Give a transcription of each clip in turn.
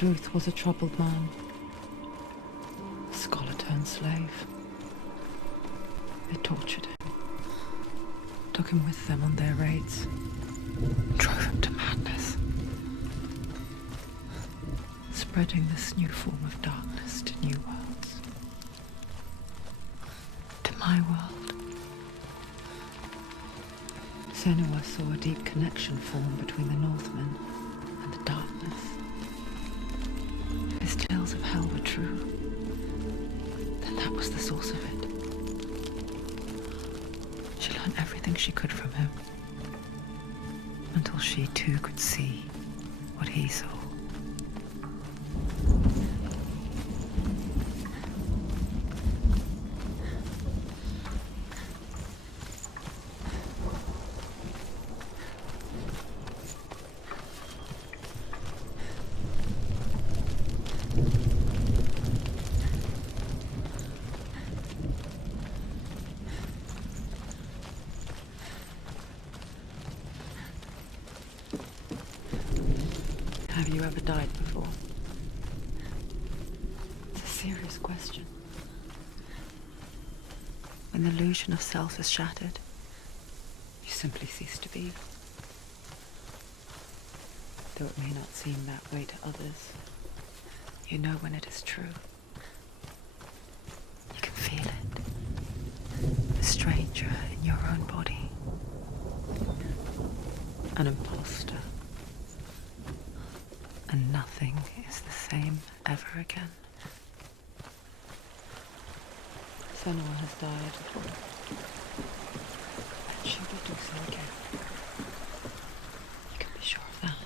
truth was a troubled man, a scholar turned slave. They tortured him, took him with them on their raids, drove him to madness, spreading this new form of darkness to new worlds. To my world. Senua saw a deep connection form between the Northmen and the darkness. If his tales of hell were true, then that was the source of it. She learned everything she could from him, until she too could see what he saw. Have you ever died before? It's a serious question. When the illusion of self is shattered, you simply cease to be. Though it may not seem that way to others, you know when it is true. You can feel it. The stranger in your own body. An imposter. And nothing is the same ever again. Senua has died before, and she will do so again. You can be sure of that.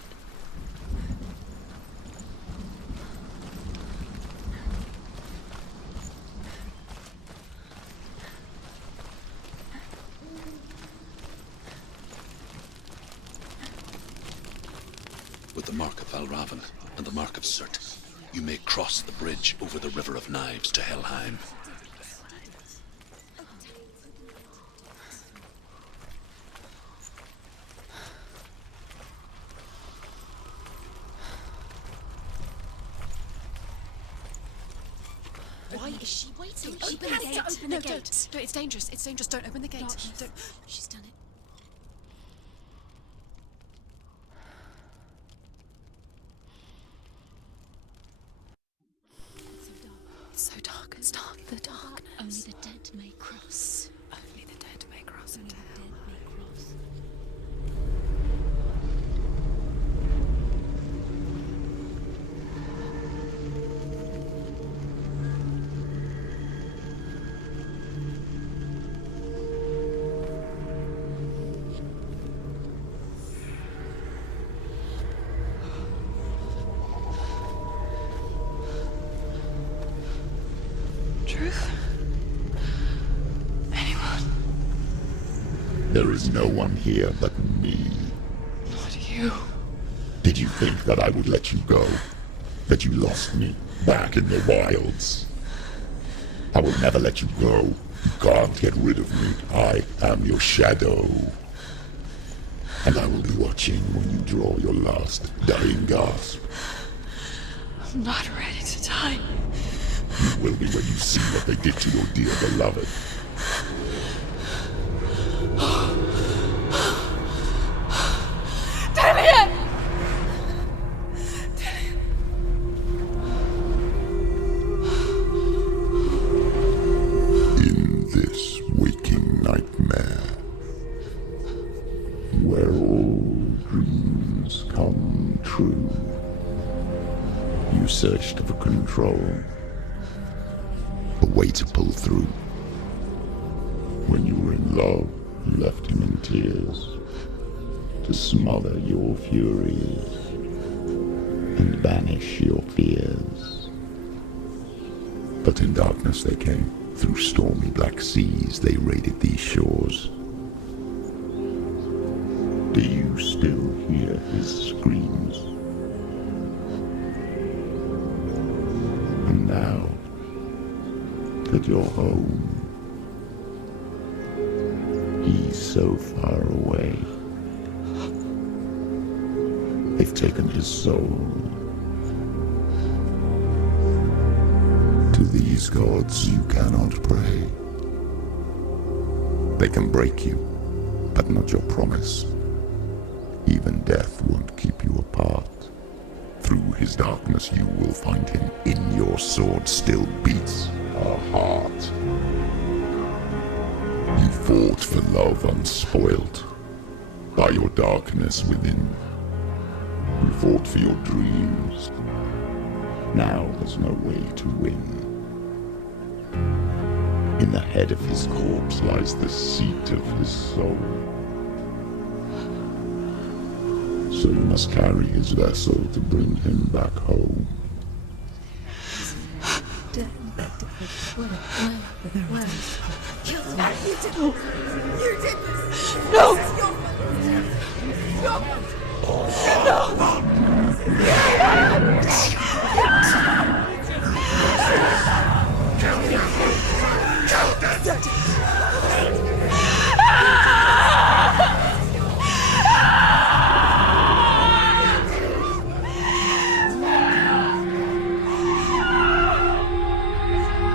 With the mark of Valravan and the mark of Surt, you may cross the bridge over the River of Knives to Helheim. Why is she waiting? Open the gate. Open the gate. No, it's dangerous. It's dangerous. Don't open the gate. Don't. She's done it. It's so dark. It's dark. The darkness. Only the dead may cross. Only the dead may cross into Only the hell. dead may cross. Truth? Anyone? There is no one here but me. Not you. Did you think that I would let you go? That you lost me back in the wilds? I will never let you go. You can't get rid of me. I am your shadow. And I will be watching when you draw your last dying gasp. I'm not ready to die. You will be when you see what they did to your dear beloved. Damien! In this waking nightmare, where all dreams come true, you searched for control, a way to pull through. When you were in love, you left him in tears, to smother your furies and banish your fears. But in darkness they came, through stormy black seas they raided these shores. Do you still hear his screams? And now that you're home, he's so far away. They've taken his soul, To these gods you cannot pray. They can break you, but not your promise. Even death won't keep you apart. Through his darkness you will find him. In your sword still beats a heart. You fought for love unspoilt by your darkness within. You fought for your dreams. Now there's no way to win. In the head of his corpse lies the seat of his soul. So you must carry his vessel to bring him back home.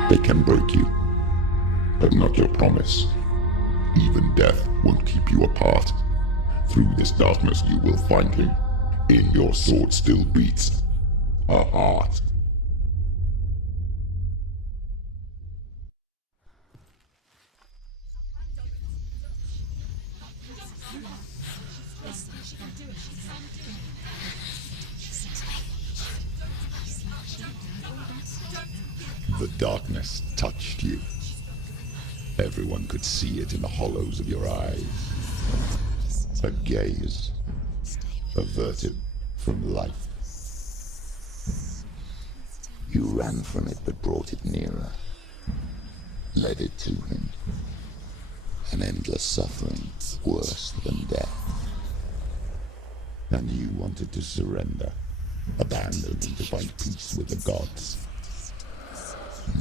They can break you, but not your promise. Even death won't keep you apart. Through this darkness you will find him. In your sword still beats a heart. The darkness touched you. Everyone could see it in the hollows of your eyes. A gaze averted from life. You ran from it but brought it nearer. Led it to him. An endless suffering worse than death. And you wanted to surrender. Abandon and to find peace with the gods.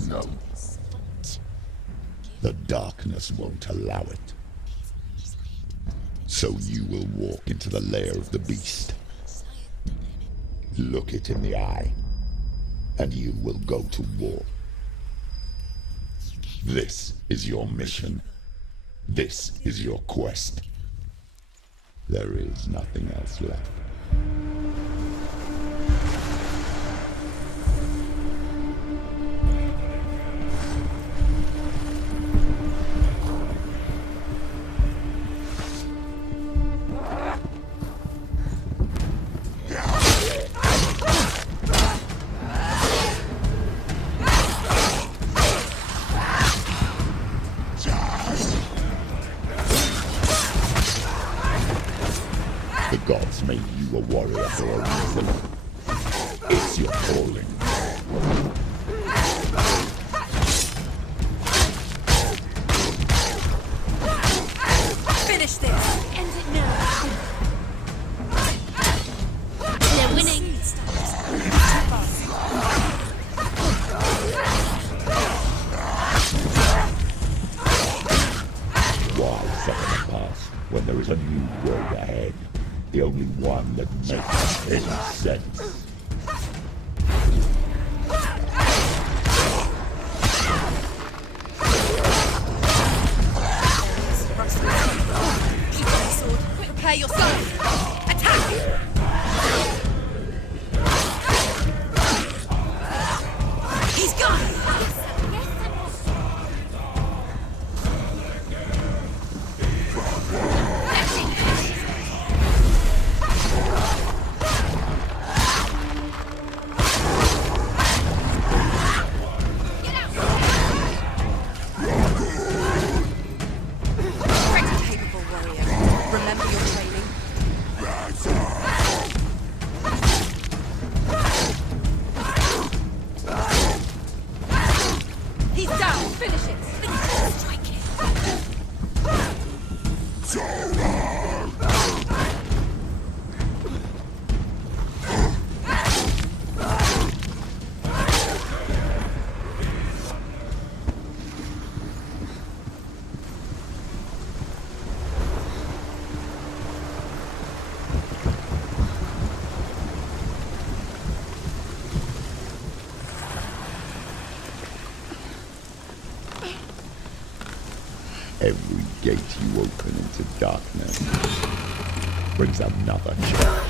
No. The darkness won't allow it. So you will walk into the lair of the beast. Look it in the eye, and you will go to war. This is your mission. This is your quest. There is nothing else left. The gods made you a warrior for a reason. It's your calling. Finish this! End it now! They're winning! Why set in the past when there is a new road ahead? The only one that makes any sense. Keep your sword. Prepare yourself! Attack! He's gone! Every gate you open into darkness brings another church.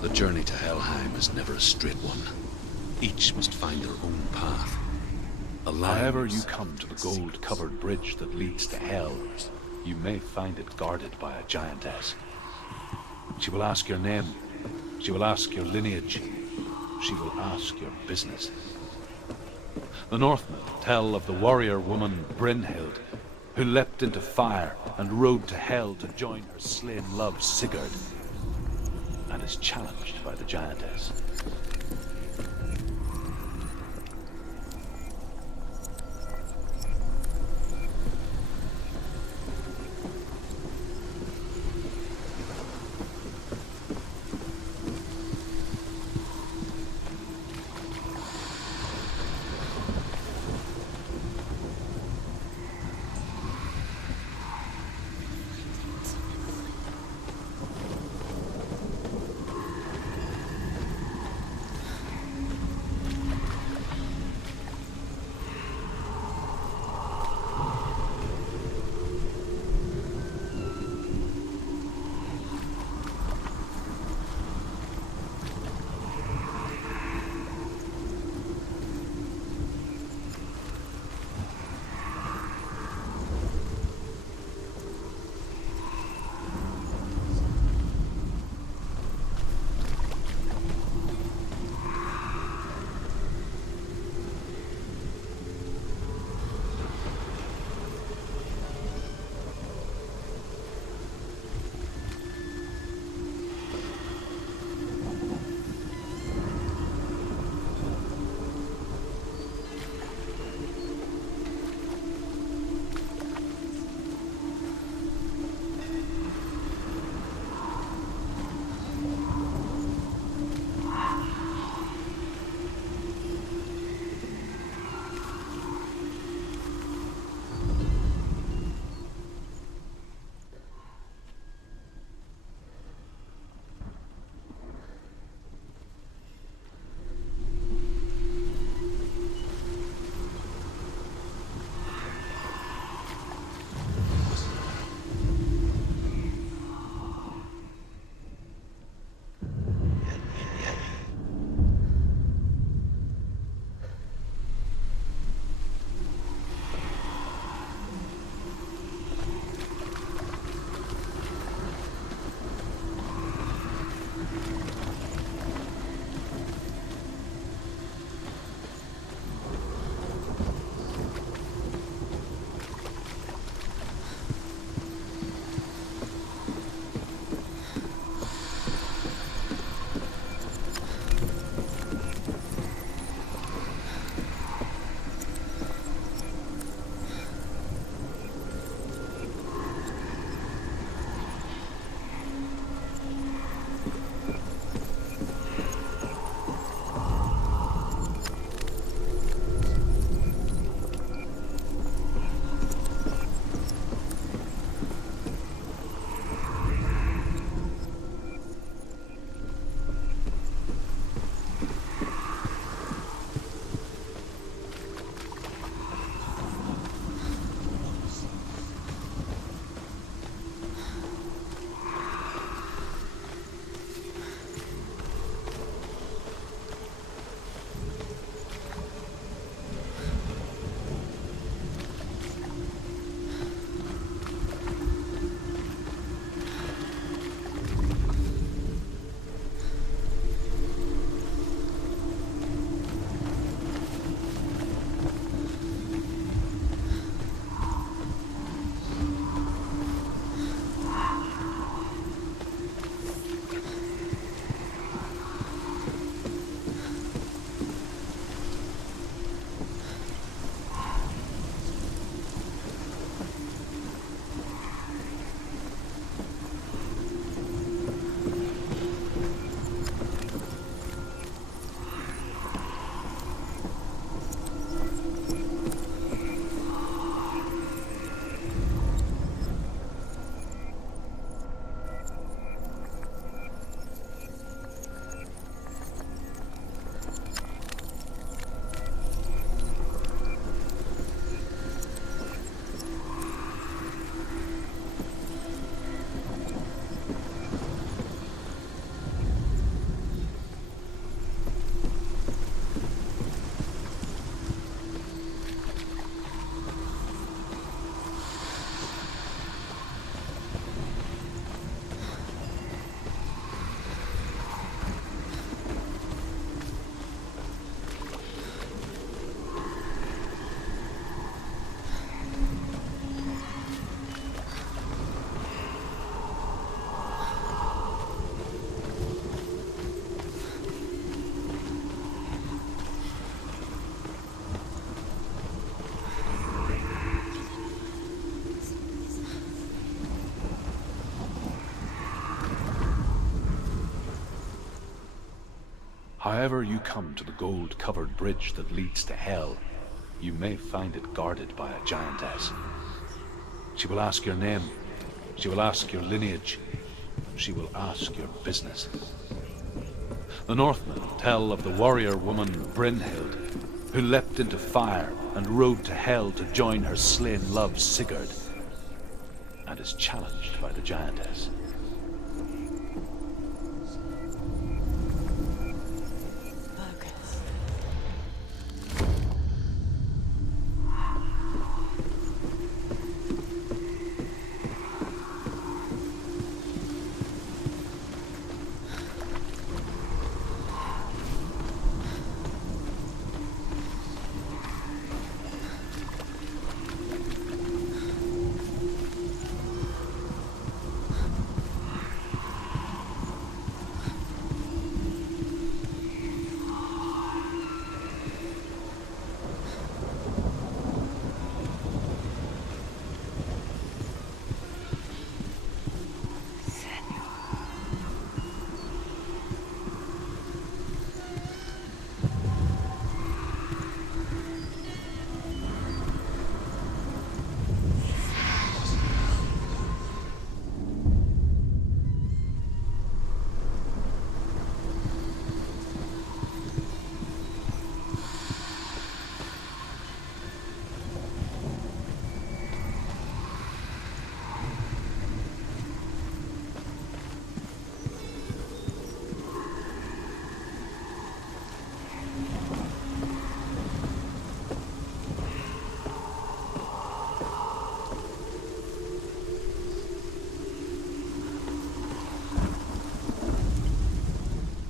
The journey to Helheim is never a straight one. Each must find their own path. However you come to the gold-covered bridge that leads to Hell, you may find it guarded by a giantess. She will ask your name. She will ask your lineage. She will ask your business. The Northmen tell of the warrior woman Brynhild, who leapt into fire and rode to Hell to join her slain love Sigurd, and is challenged by the giantess. However you come to the gold-covered bridge that leads to hell, you may find it guarded by a giantess. She will ask your name, she will ask your lineage, she will ask your business. The Northmen tell of the warrior woman Brynhild, who leapt into fire and rode to hell to join her slain love Sigurd, and is challenged by the giantess.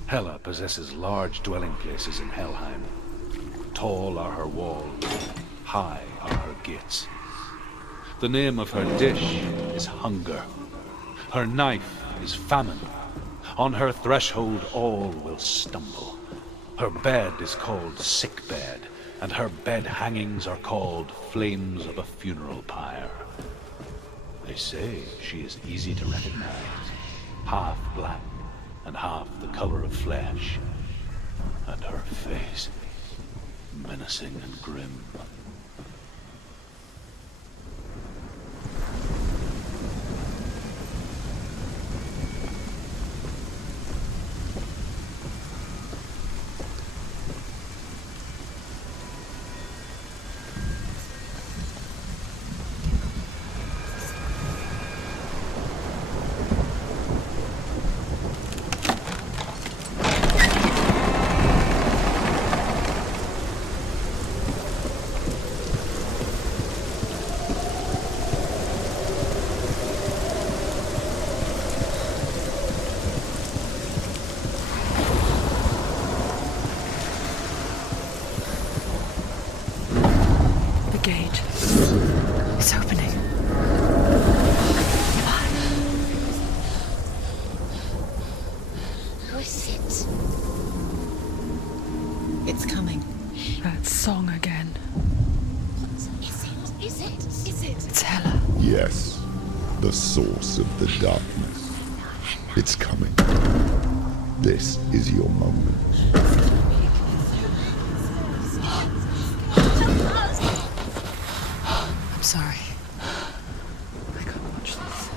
Hela possesses large dwelling places in Helheim. Tall are her walls, high are her gates. The name of her dish is hunger. Her knife is famine. On her threshold all will stumble. Her bed is called sick bed, and her bed hangings are called flames of a funeral pyre. They say she is easy to recognize, half black and half the color of flesh, and her face menacing and grim. Yes, the source of the darkness. It's coming. This is your moment. I'm sorry. I can't watch this.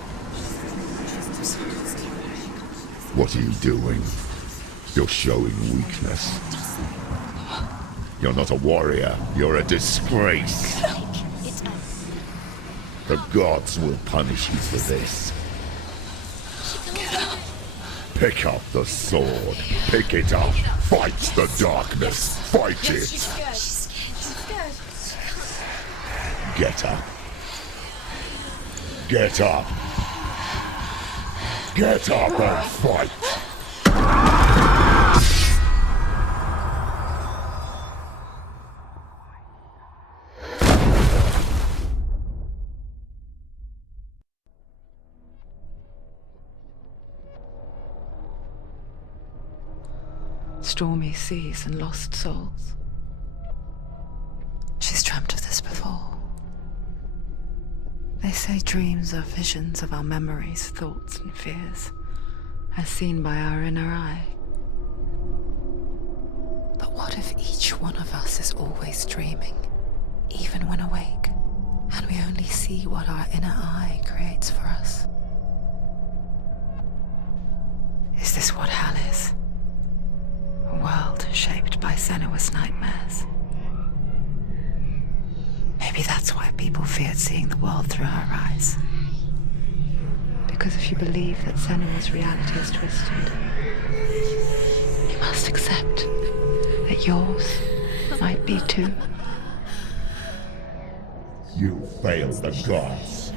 What are you doing? You're showing weakness. You're not a warrior. You're a disgrace. The gods will punish you for this. Pick up the sword. Pick it up. Fight the darkness. Fight it. Get up. Get up. Get up and fight. Stormy seas and lost souls. She's dreamt of this before. They say dreams are visions of our memories, thoughts and fears, as seen by our inner eye. But what if each one of us is always dreaming, even when awake, and we only see what our inner eye creates for us? Is this what hell is? A world shaped by Senua's nightmares? Maybe that's why people feared seeing the world through her eyes. Because if you believe that Senua's reality is twisted, you must accept that yours might be too. You failed the gods.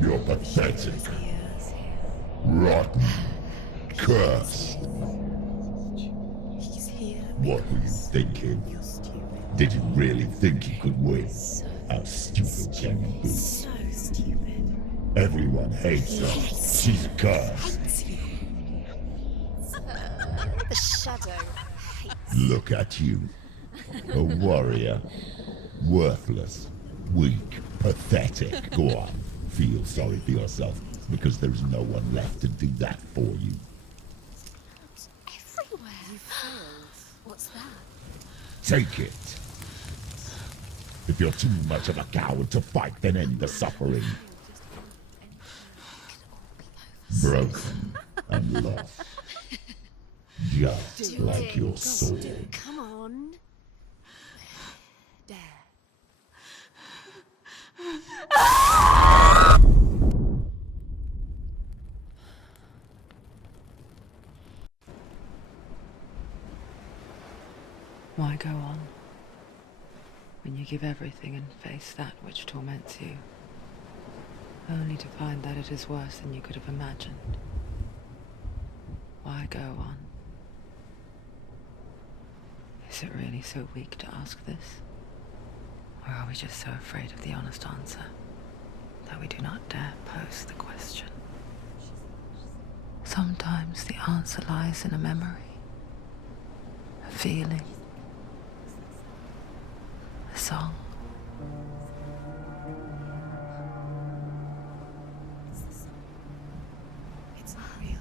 You're pathetic. Rotten. Cursed. What were you thinking? Did you really think you could win? How stupid can you be? So stupid. Everyone hates her. She's cursed. The shadow hates. Look at you. A warrior. Worthless. Weak. Pathetic. Go on. Feel sorry for yourself, because there is no one left to do that for you. Everywhere. You failed. What's that? Take it. If you're too much of a coward to fight, then end the suffering. Broken and lost. Just like your soul. Come on. There. Why go on when you give everything and face that which torments you, only to find that it is worse than you could have imagined? Why go on? Is it really so weak to ask this? Or are we just so afraid of the honest answer that we do not dare pose the question? Sometimes the answer lies in a memory, a feeling, a song. It's not real.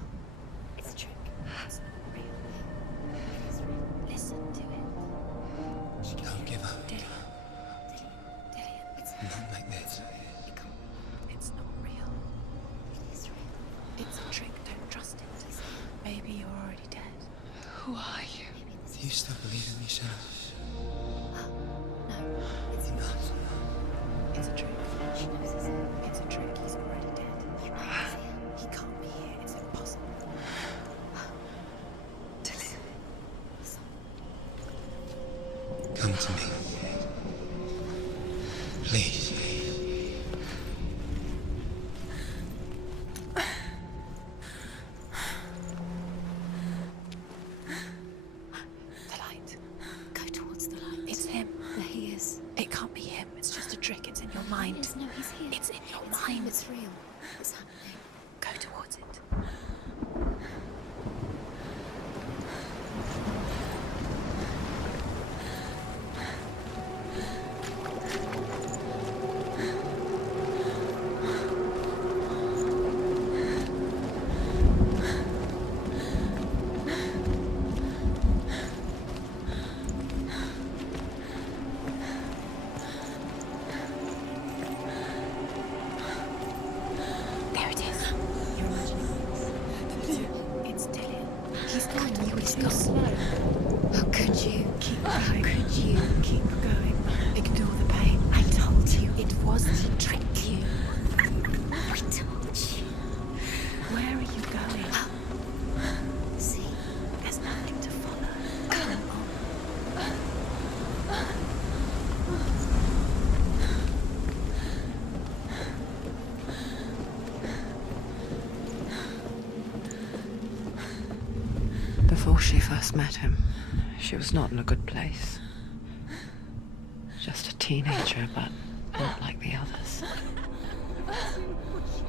It's a trick. It's not real. It is real. Listen to it. Don't give up. Dillian. It's Not like this. It's not real. It is real. It's a trick. Don't trust it. Maybe you're already dead. Who are you? Do you still believe in me, Senua? No, it's not. It's a trick. She knows it's him. It's a trick. He's already dead. He knows he can't be here. It's impossible. Dillian. Come to me. Please. The light. Go towards the light. It's him. There he is. It can't be him. It's just a trick. It's in your mind. No, he's here. It's in your mind. It's real. It's happening. Go towards it. There it is. You're imagining this. It's Dillian. He's going. You is not slow. How could you? How could you keep going? Ignore the pain. I told you it was to trick you. I told you. Where are you going? See, there's nothing to follow. Come on. Before she first met him, she was not in a good place. Just a teenager, but not like the others.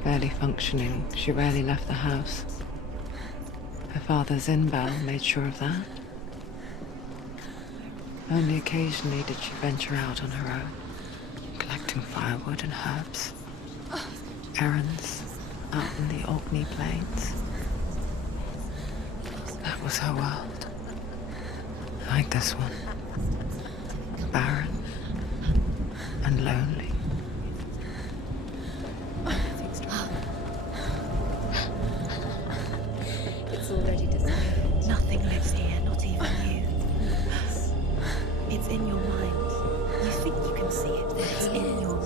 Barely functioning, she rarely left the house. Her father's in-bell made sure of that. Only occasionally did she venture out on her own, collecting firewood and herbs. Errands out in the Orkney Plains. That was her world. Like this one. Barren and lonely. It's already decided. Nothing lives here, not even you. It's in your mind. You think you can see it, but it's in your mind.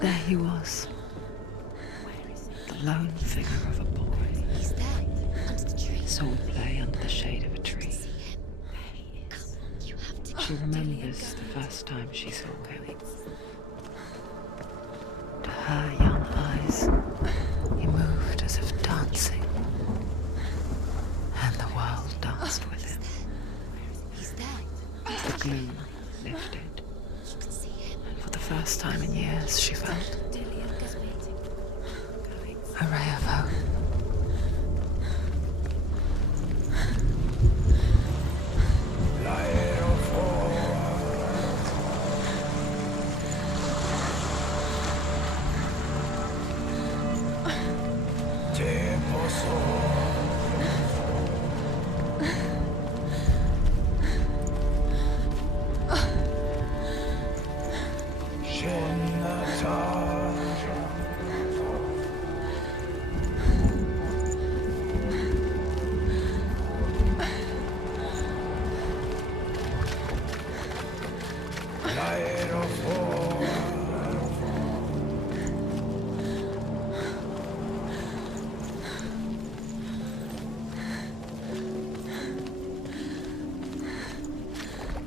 There he was. The lone figure of a boy. He's there, under the tree. Swordplay under the shade of a tree. You have to She remembers the first time she saw him. To her young eyes, he moved as if dancing. And the world danced with him. He's there. The gloom lifted. You can see him. And for the first time in years, she felt a ray of hope.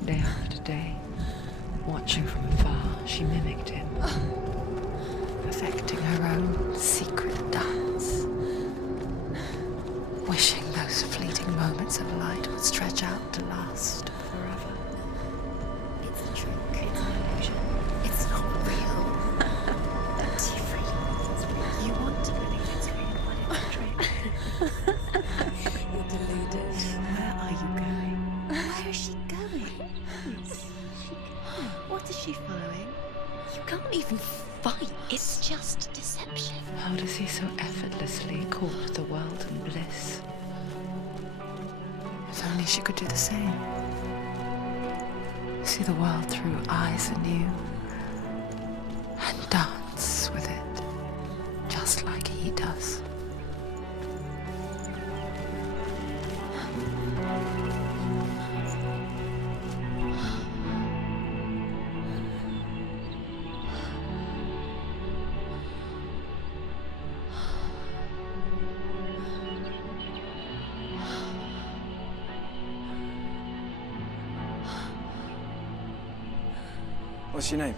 Day after day, watching from afar, she mimicked him, perfecting her own secret dance, wishing those fleeting moments of light would stretch out to last forever. It's a trick. It's an illusion. It's not real. Don't you really? You want to believe it's real, but it's a trick. You're deluded. Where are you going? Where is she going? What is she following? You can't even fight. It's just deception. How does he so effortlessly court the world and bliss? If only she could do the same. See the world through eyes anew and dance with it, just like he does. What's your name?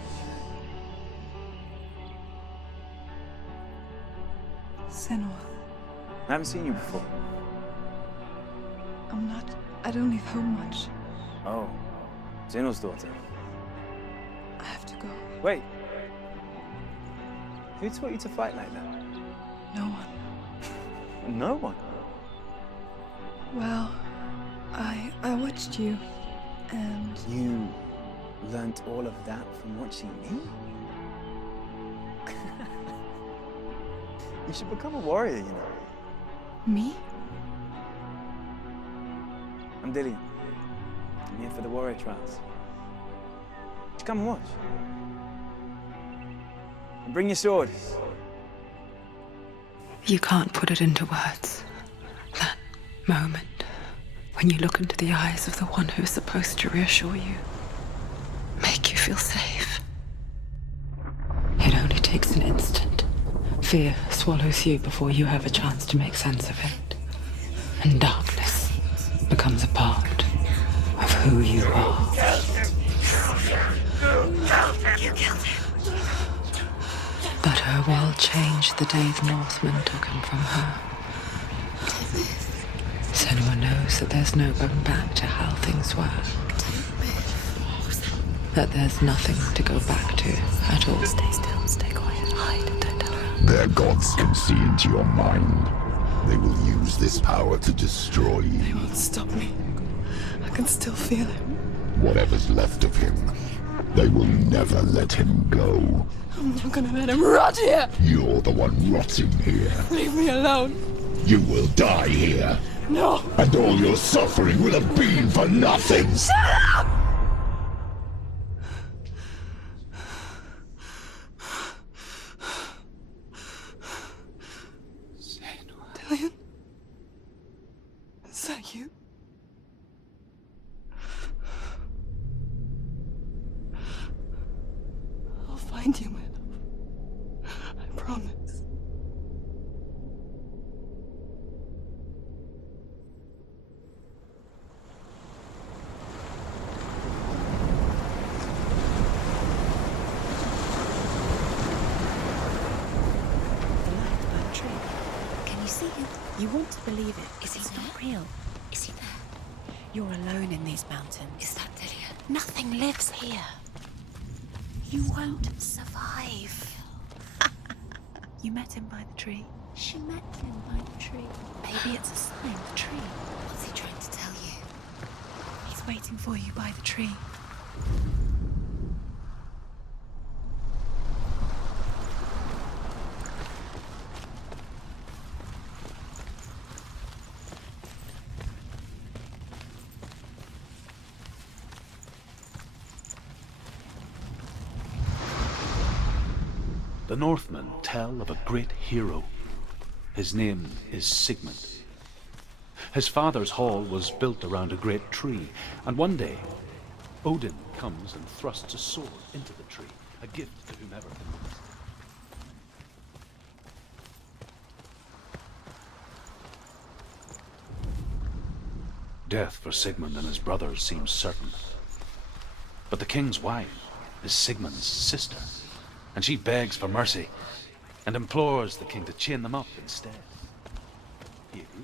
Senua. I haven't seen you before. I don't leave home much. Oh, Zenua's daughter. I have to go. Wait. Who taught you to fight like that? No one. No one? Well, I watched you, and You learnt all of that from watching me? You should become a warrior, you know. me? I'm Dillian. I'm here for the warrior trials. Just come and watch. And bring your sword. You can't put it into words. That moment when you look into the eyes of the one who is supposed to reassure you, make you feel safe. It only takes an instant. Fear swallows you before you have a chance to make sense of it. And darkness becomes a part of who you are. You killed him. But her world changed the day the Northmen took him from her. Senua knows that there's no going back to how things were. That there's nothing to go back to at all. Stay still, stay quiet, hide, don't tell her. Their gods can see into your mind. They will use this power to destroy They you. won't stop me. I can still feel him. Whatever's left of him, they will never let him go. I'm not gonna let him rot here. You're the one rotting here. Leave me alone. You will die here. No! And all your suffering will have been for nothing! Shut up! Dillian? Is that you? I'll find you, my love. I promise. You want to believe it. Is he not real? Is he there? You're alone in these mountains. Is that Dillian? Nothing lives here. You won't survive. You met him by the tree. She met him by the tree. Maybe it's a sign, the tree. What's he trying to tell you? He's waiting for you by the tree. The Northmen tell of a great hero. His name is Sigmund. His father's hall was built around a great tree, and one day, Odin comes and thrusts a sword into the tree, a gift to whomever it was. Death for Sigmund and his brothers seems certain. But the king's wife is Sigmund's sister, and she begs for mercy and implores the king to chain them up instead. He agrees.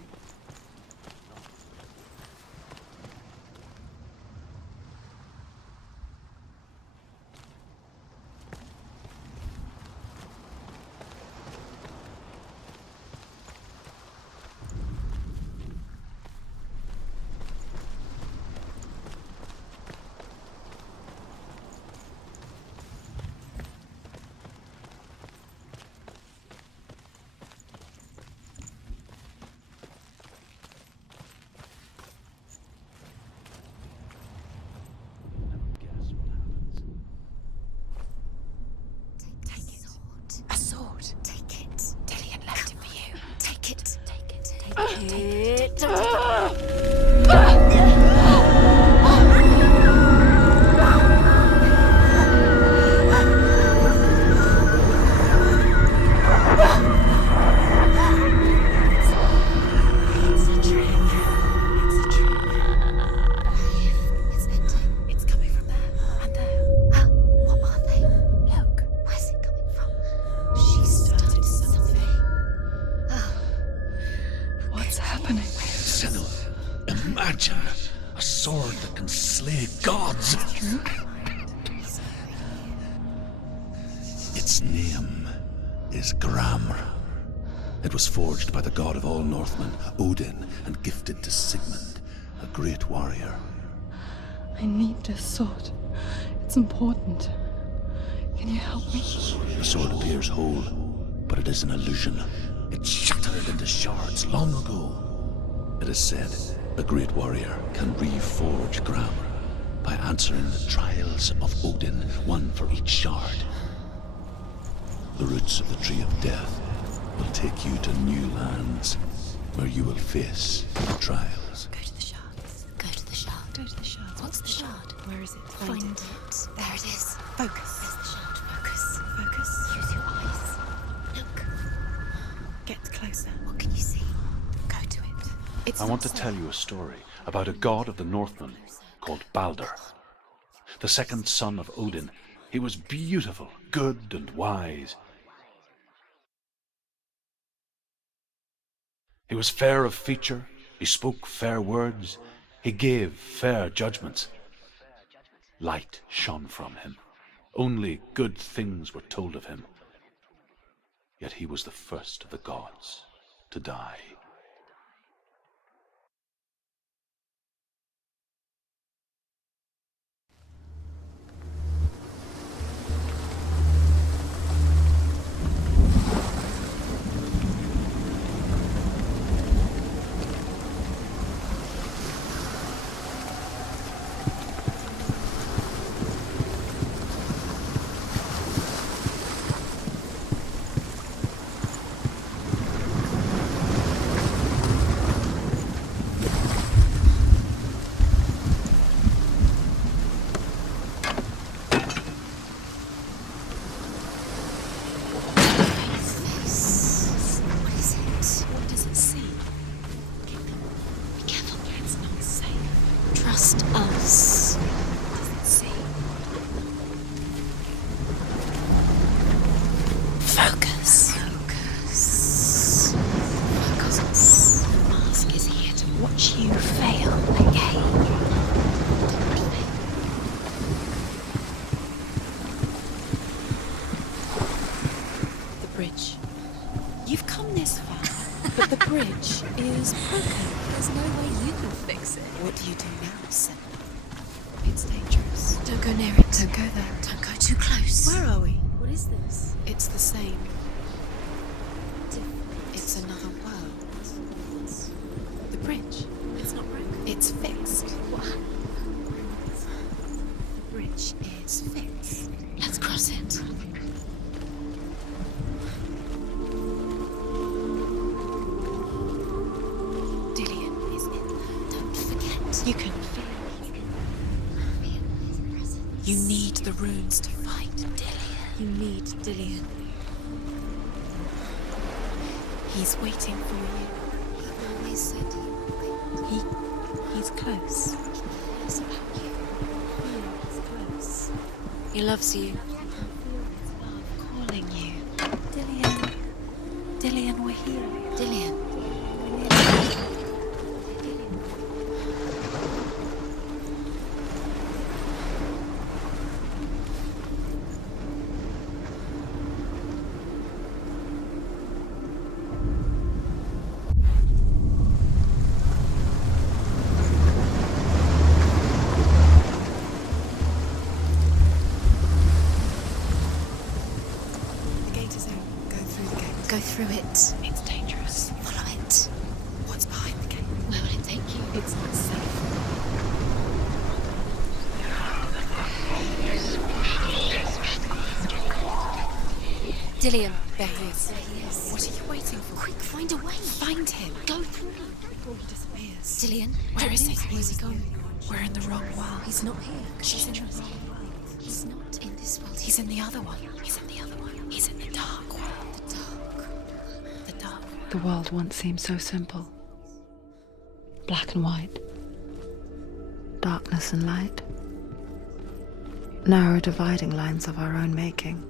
Forged by the god of all Northmen, Odin, and gifted to Sigmund, a great warrior. I need this sword. It's important. Can you help me? The sword appears whole, but it is an illusion. It shattered into shards long ago. It is said a great warrior can reforge grammar by answering the trials of Odin, one for each shard. The roots of the tree of death will take you to new lands where you will face the trials. Go to the shards. Go to the shard. Go to the shards. What's the shard? Where is it? Find it. There it is. Focus. There's the shard. Focus. Focus. Use your eyes. Look. Get closer. What can you see? Go to it. I want to tell you a story about a god of the Northmen called Balder. The second son of Odin. He was beautiful, good, and wise. He was fair of feature, he spoke fair words, he gave fair judgments. Light shone from him. Only good things were told of him. Yet he was the first of the gods to die. bridge. You've come this far, but the bridge is broken. There's no way you can fix it. What do you do now, Senua? It's dangerous. Don't go near it. Don't go there. Don't go too close. Where are we? What is this? It's the same. It's another world. The bridge. It's not broken. It's fixed. What? The bridge is fixed. Let's cross it. Dillian is in there. Don't forget. You can feel his presence. You need the runes to fight Dillian. You need Dillian. He's waiting for you. He always said He's close. he cares about you. He's close. He loves you. I can feel his love. Calling you. Dillian. Dillian, we're here. Dillian. The gate is open. Go through the gate. Go through it. It's dangerous. Follow it. What's behind the gate? Where will it take you? It's not safe. Dillian. There he is. What are you waiting for? Quick, find a way. Find him. Go through. Before he disappears. Dillian. Where is he? Where's he gone? We're in the wrong world. He's not here. She's in the He's not in this world. He's in the other one. He's in the other one. He's in the dark world. the dark. The dark world. The world once seemed so simple. Black and white. Darkness and light. Narrow dividing lines of our own making.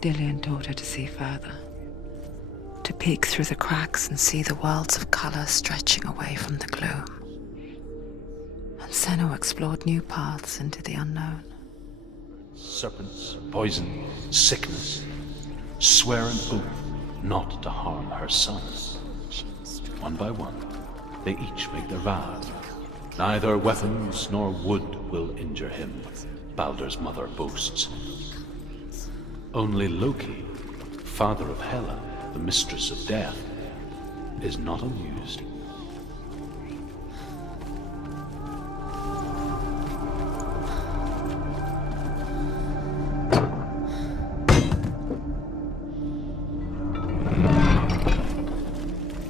Dillian taught her to see further. To peek through the cracks and see the worlds of color stretching away from the gloom. And Senua explored new paths into the unknown. Serpents, poison, sickness. Swear an oath not to harm her sons. One by one, they each make their vow. Neither weapons nor wood will injure him, Baldur's mother boasts. Only Loki, father of Hela, the mistress of death, is not amused.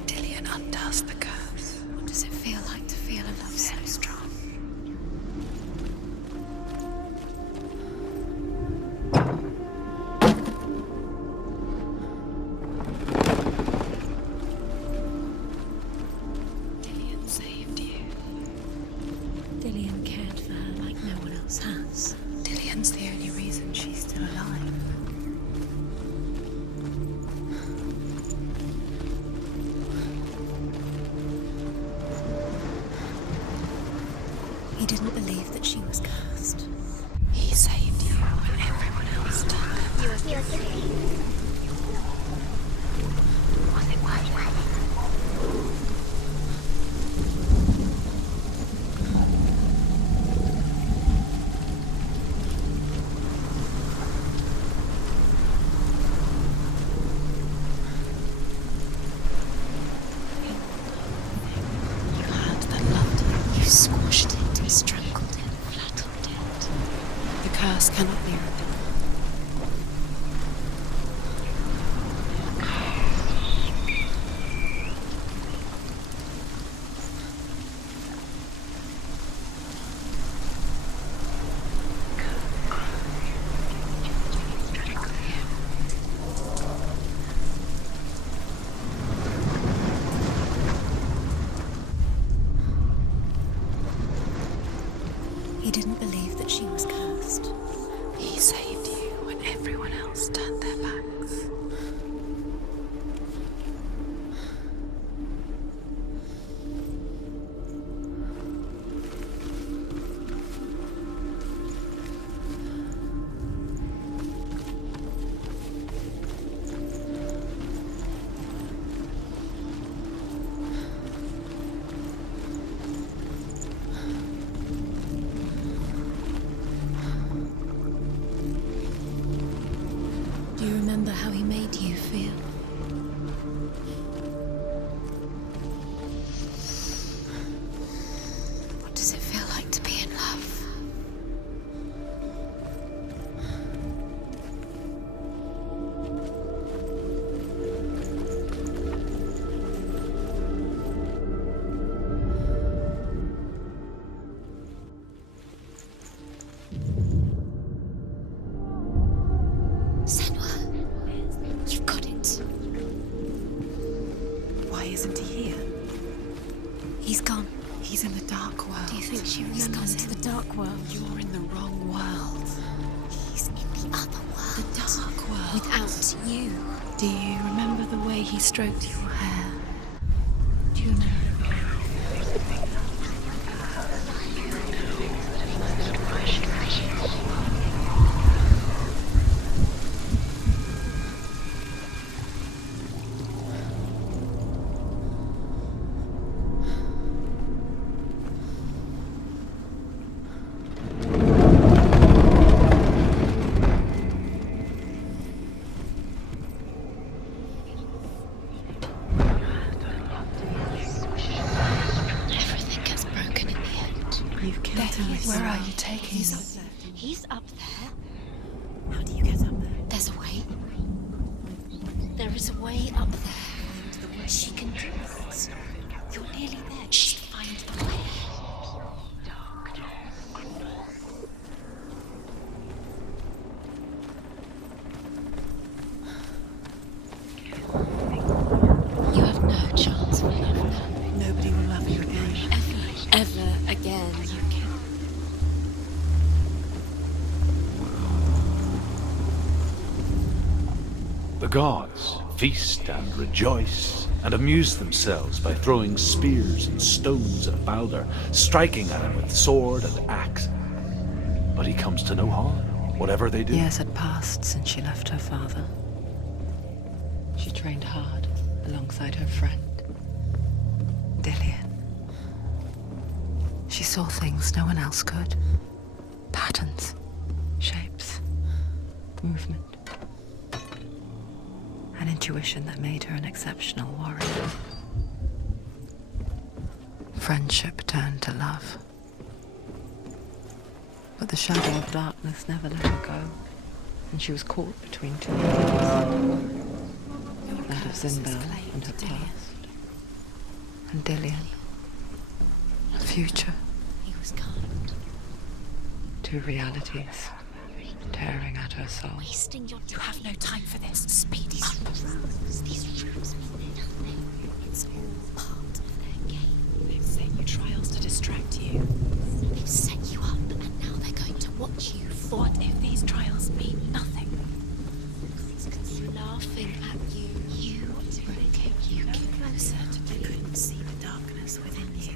Dillian undoes the curse. What does it feel like to feel a love so strong? Dillian saved you. Dillian cared for her like no one else has. Dillian's the only reason she's still alive. He didn't believe that she was cursed. He saved you when everyone else died. Was it worth it? You had that loved you. You squashed it and strangled it, flattened it. The curse cannot be repeated. remember how he made you feel? What does it feel like to be in love? Senua, you've got it. Why isn't he here? He's gone. He's in the dark world. Do you think she remembers? He's gone to the dark world. You're in the wrong world. He's in the other world. The dark world. Without you. Do you remember the way he stroked your hair? Do you remember? Everything gets broken in the end. You've killed him. Where are you taking him? He's up there. How do you get up there? There's a way. There is a way up there. She can do it. You're nearly there. Just find the way. You have no chance for love now. Nobody will love you again. Ever again. You can. The gods feast and rejoice and amuse themselves by throwing spears and stones at Balder, striking at him with sword and axe. But he comes to no harm, whatever they do. Years had passed since she left her father. She trained hard alongside her friend, Dillian. She saw things no one else could. Patterns, shapes, movement. An intuition that made her an exceptional warrior. Friendship turned to love. But the shadow of darkness never let her go, and she was caught between two worlds. That of Zimbel and her past, and Dillian, a future. He was kind. Two realities tearing at her soul. Wasting your time. You have no time for this. Speed up. These rooms mean nothing. It's all part of their game. They've set you trials to distract you. They've set you up, and now they're going to watch you fall. What if these trials mean nothing? Laughing at you. You You came closer to you couldn't see the darkness within you.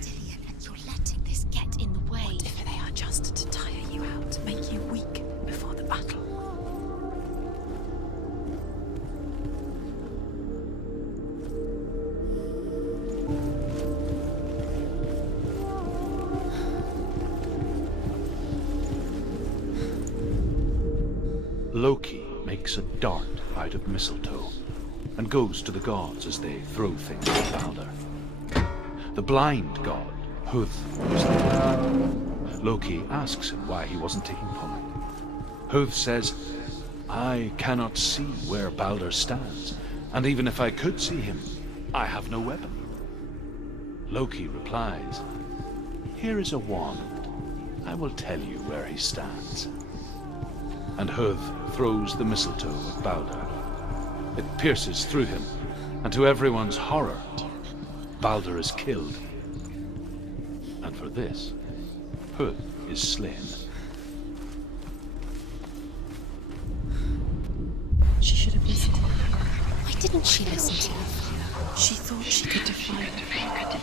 And you're letting this get in the way. What if they are just to tire you out, to make you weak before the battle? Loki makes a dart out of mistletoe and goes to the gods as they throw things at Balder. The blind god, Huth, was there. Loki asks him why he wasn't taking part. Huth says, "I cannot see where Balder stands, and even if I could see him, I have no weapon." Loki replies, "Here is a wand. I will tell you where he stands." And Huth throws the mistletoe at Balder. It pierces through him, and to everyone's horror, Balder is killed. And for this, Huth is slain. She should have listened to him. Why didn't she listen to you? She thought she could defy him.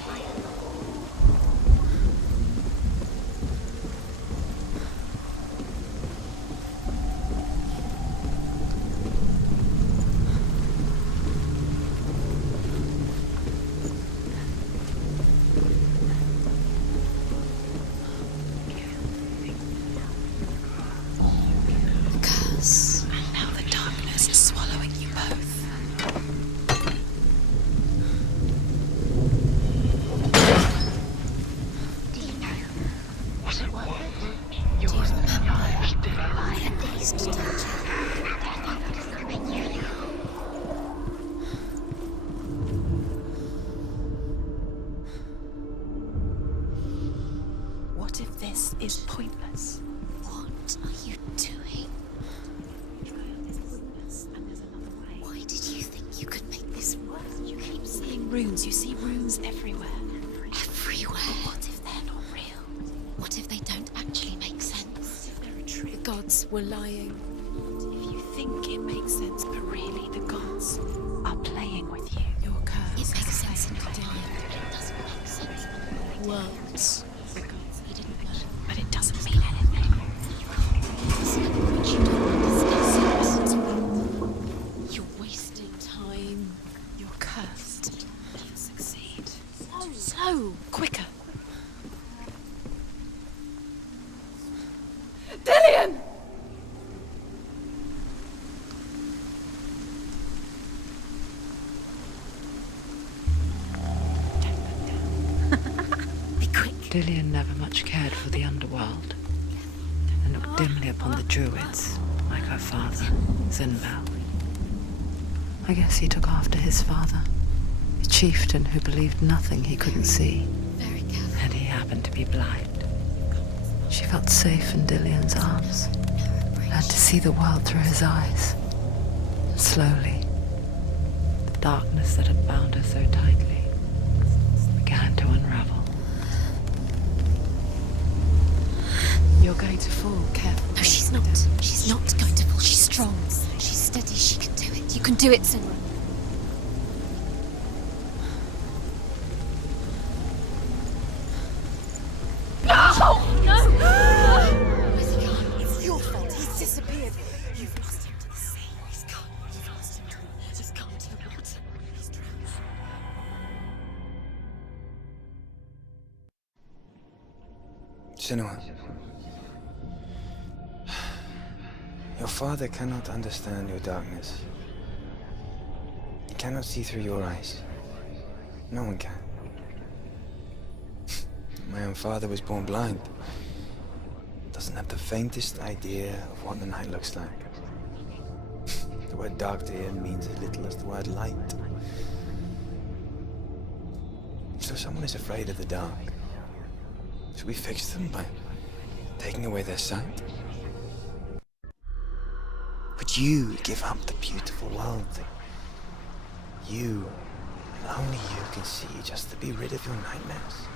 Because And now the darkness is swallowing you is pointless. What are you doing? Why did you think you could make this work? You keep seeing runes. You see runes everywhere. Everywhere. What if they're not real? What if they don't actually make sense? They're a trick. The gods were lying. If you think it makes sense, but really the gods are playing with you. Your curse. It makes has sense in claimed Dillion, Dillion. but it doesn't make sense in the Worlds. The gods, he didn't know. But it doesn't mean anything. You don't understand. You're wasting time. You're cursed. You'll succeed. So quicker. Dillion! Be quick. Dillion never much cared for the underworld, and looked dimly upon the druids, like her father, Zinbel. I guess he took after his father, a chieftain who believed nothing he couldn't see, Very careful. and he happened to be blind. She felt safe in Dillion's arms, learned to see the world through his eyes. And slowly, the darkness that had bound her so tightly began to unravel. You're going to fall. Careful. No, she's not. She's not going to fall. She's strong. She's steady. She can do it. You can do it, Senua. Where's he gone? It's your fault. He's disappeared. You've lost him to the sea. He's gone. You've lost him to the... He's gone to the water. He's drowned. Senua. Your father cannot understand your darkness. He cannot see through your eyes. No one can. My own father was born blind. Doesn't have the faintest idea of what the night looks like. The word dark to him means as little as the word light. So someone is afraid of the dark. Should we fix them by taking away their sight? Would you give up the beautiful world that you, and only you, can see just to be rid of your nightmares?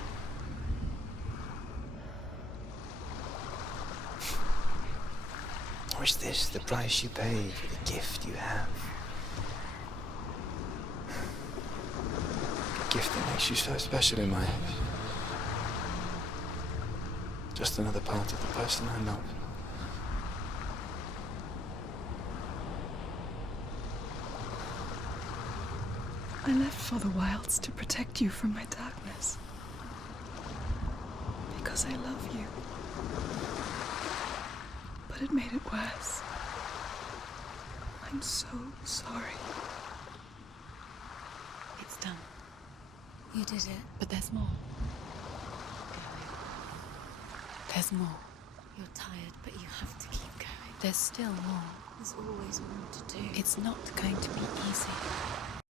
Or is this the price you pay for the gift you have? A gift that makes you so special in my eyes. Just another part of the person I love. I left for the wilds to protect you from my darkness. Because I love you. But it made it worse. I'm so sorry. It's done. You did it. But there's more. There's more. You're tired, but you have to keep going. There's still more. There's always more to do. It's not going to be